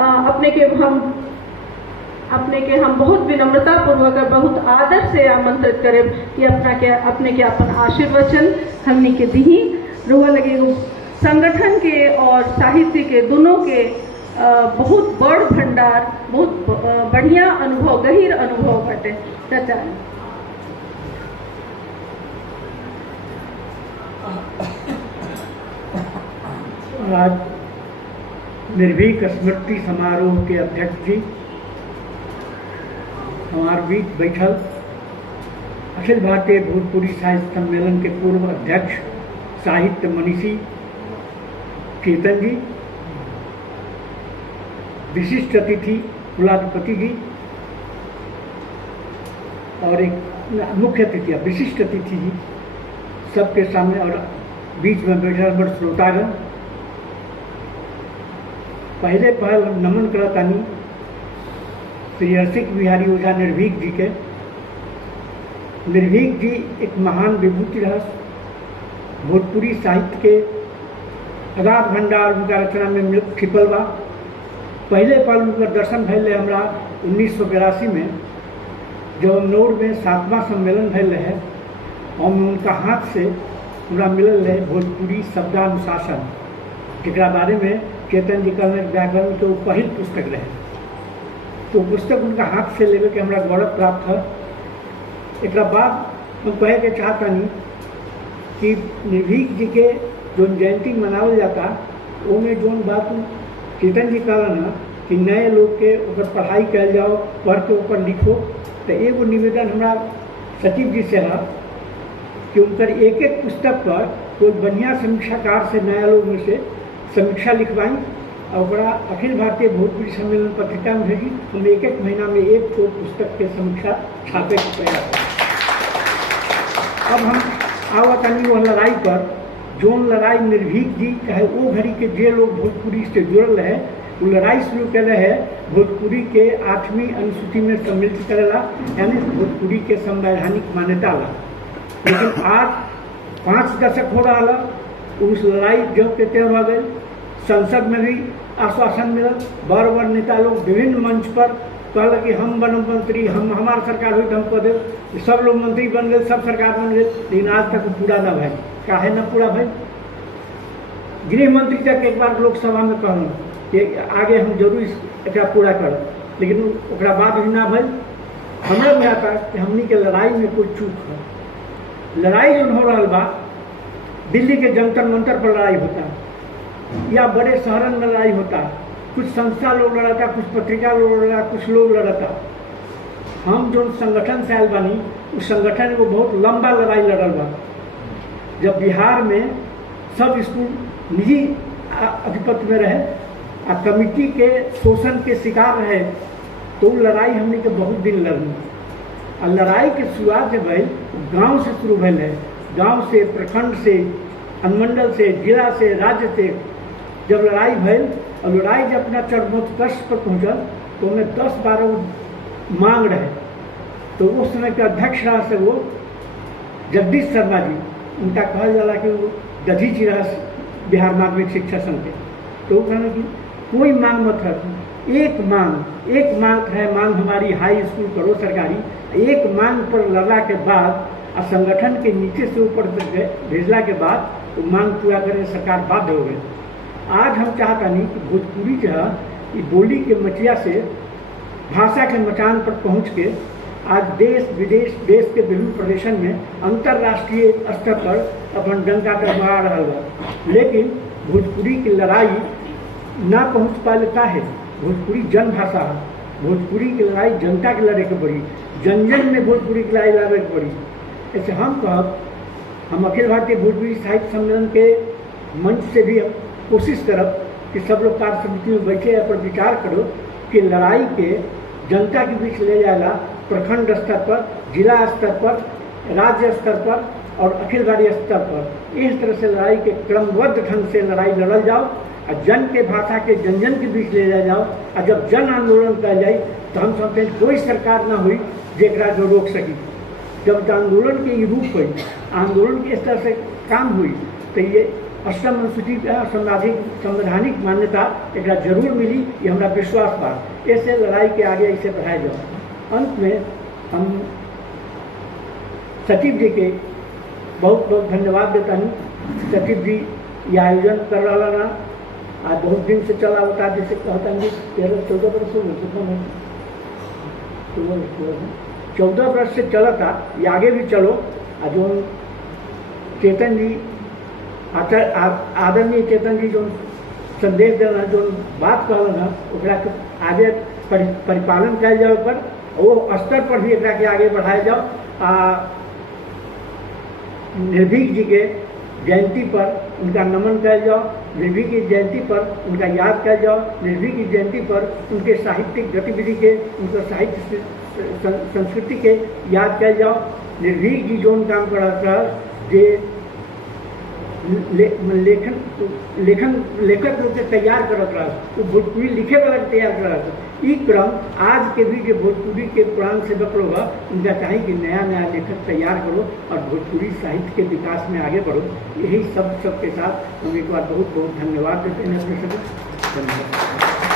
अपने के हम बहुत विनम्रता पूर्वक और बहुत आदर से आमंत्रित करें कि अपने के अपन आशीर्वचन हमने के दी रुआ लगे संगठन के और साहित्य के दोनों के बहुत बड़ भंडार, बहुत बढ़िया अनुभव, गहीर अनुभव बटे। आज निर्भीक स्मृति समारोह के अध्यक्ष जी हमारे बीच बैठल अखिल भारतीय भोजपुरी साहित्य सम्मेलन के पूर्व अध्यक्ष साहित्य मनीषी केतन जी, विशिष्ट अतिथि कुलाधिपति जी और एक मुख्य अतिथि विशिष्ट अतिथि जी, सबके सामने और बीच में बैठल बड़ श्रोतागण, पहले पहल नमन करतानी श्री रसिक बिहारी ओझा निर्भीक जी के। निर्भीक जी एक महान विभूति रह, भोजपुरी साहित्य के अगाध भंडार उनका रचना में छिपल बा। पहले पल उनका दर्शन भैल हमरा 1982 में जब अमनौर में 7वां सम्मेलन भैल रहे और उनका हाथ से पूरा मिलल रहे भोजपुरी शब्दानुशासन, जरा बारे में केतन जी कहने व्याकरण के वो पहल पुस्तक रहे। तो पुस्तक उनका हाथ से लेवे के हमरा गौरव प्राप्त है। एक बाद हम कहे के चाहता नहीं कि निर्भीक जी के जो जयंती मनावल जाता उनमें जो बात केतन जी कहलन है कि नए लोग के ऊपर पढ़ाई कल जाओ, पढ़ के ऊपर लिखो। तो एगो निवेदन हमारा सचिव जी से है कि उनकर एक एक पुस्तक पर कोई बढ़िया समीक्षाकार से नया लोग में से समीक्षा लिखवाई और बड़ा अखिल भारतीय भोजपुरी सम्मेलन पत्रिका में भेजी। हम एक एक महीना में एक ठो पुस्तक के समीक्षा छापे के प्रयास करें। अब हम आवतानी वह लड़ाई पर, जोन लड़ाई निर्भीक जी चाहे वो घड़ी के जे लोग भोजपुरी से जुड़ल रहे वो लड़ाई शुरू कर रहे हैं भोजपुरी के 8वीं अनुसूची में सम्मिलित करेला, यानी भोजपुरी के संवैधानिक मान्यता ला। लेकिन आज 5 दशक हो रहा उस लड़ाई जब के त्यों हो गए। संसद में भी आश्वासन मिलल, बड़ नेता लोग विभिन्न मंच पर कहल कि हम बनब मंत्री, हम हमार सरकार हुई तो हम कह दे। सब लोग मंत्री बन गए, सब सरकार बन गए, लेकिन आज तक पूरा न भाई। काहे न पूरा भाई? गृह मंत्री तक एक बार लोकसभा में कहल कि आगे हम जरूर एक पूरा करब, लेकिन ओकरा बाद भी ना भाई। हमरा में आता कि हमनी के लड़ाई में कोई चूक है। लड़ाई जो हो रहा बा, दिल्ली के जंतर मंतर पर लड़ाई होता या बड़े शहरन में लड़ाई होता, कुछ संस्था लोग लड़ाता, कुछ पत्रिका लोग लड़ा, कुछ लोग लड़ता। हम जो संगठन से आयल बानी उस संगठन को बहुत लंबा लड़ाई लड़ल बा। जब बिहार में सब स्कूल निजी अधिपत्य में रहे और कमिटी के शोषण के शिकार रहे, तो लड़ाई हमने के बहुत दिन लड़नी। और लड़ाई के शुरुआत जब भैल गांव से शुरू भैल है, गांव से, प्रखंड से, अनुमंडल से, जिला से, राज्य से जब लड़ाई भैल और लड़ाई जब अपना चरमोत्कर्ष पर पहुंचल तो उन्हें 10-12 मांग रहे। तो उस समय के अध्यक्ष रहा से वो जगदीश शर्मा जी, उनका कहल जाला कि वो दधी जी रहा बिहार माध्यमिक शिक्षा संघ के। तो वो कहना कि कोई मांग मत रखो, एक मांग है, मांग हमारी हाई स्कूल करो सरकारी। एक मांग पर लड़ला के बाद और संगठन के नीचे से ऊपर भेजला के बाद तो मांग पूरा करे सरकार बाध्य हो गई। आज हम चाहता नहीं कि भोजपुरी जो है ये बोली के मचिया से भाषा के मचान पर पहुंच के आज देश विदेश, देश के विभिन्न प्रदेशन में अंतर्राष्ट्रीय स्तर पर अपन डंका डगमगा रहा है। लेकिन भोजपुरी की लड़ाई ना पहुंच पाए का है। भोजपुरी जन भाषा है, भोजपुरी की लड़ाई जनता की लड़े के पड़ी, जन जन में भोजपुरी की लड़ाई लड़े के पड़ी। ऐसे हम अखिल भारतीय भोजपुरी साहित्य सम्मेलन के मंच से भी कोशिश करब कि सब लोग कार्य समिति में बैठे या पर विचार करो कि लड़ाई के जनता के बीच ले जाएगा, प्रखंड स्तर पर, जिला स्तर पर, राज्य स्तर पर और अखिल भारतीय स्तर पर। इस तरह से लड़ाई के क्रमबद्ध ढंग से लड़ाई लड़ल जाओ और जन के भाषा के जन जन के बीच ले जाए जाओ। और जब जन आंदोलन कर जाए तो हम समझते हैं कोई सरकार ना हुई जेकरा जो रोक सकी। जब आंदोलन के रूप हुई, आंदोलन के इस तरह से काम हुई तो ये अष्टम अनुसूचित संवैधानिक मान्यता एक जरूर मिली, ये हमारा विश्वास बा। ऐसे लड़ाई के आगे ऐसे बढ़ाए जाओ। अंत में हम सचिव जी के बहुत बहुत धन्यवाद देता हूँ। सचिव जी ये आयोजन कर रहा ना, आज बहुत दिन से चला होता, जैसे कहता हूँ 13-14 वर्ष हो गए, 14 वर्ष से चला था, ये आगे भी चलो। जो चेतन जी आदरणीय चेतन जी जो संदेश देना, जो बात कहना, ओकरा के आगे परिपालन कल जाओ, पर वो स्तर पर भी एकरा के आगे बढ़ाया जाओ। निर्भीक जी के जयंती पर उनका नमन कल जाओ, निर्भीक की जयंती पर उनका याद कल जाओ, निर्भीक की जयंती पर उनके साहित्यिक गतिविधि के, उनका साहित्य संस्कृति के याद कल जाओ। निर्भीक जी जो काम करता जे लेखक लोग के तैयार करत रहा, वो भोजपुरी लिखे वाला के तैयार कर रहा। ये क्रम आज के भी जो भोजपुरी के पुराण सेवक लोग है, उनका चाहिए कि नया नया लेखक तैयार करो और भोजपुरी साहित्य के विकास में आगे बढ़ो। यही सब के साथ हम एक बार बहुत बहुत धन्यवाद देते हैं अपने सबको। धन्यवाद।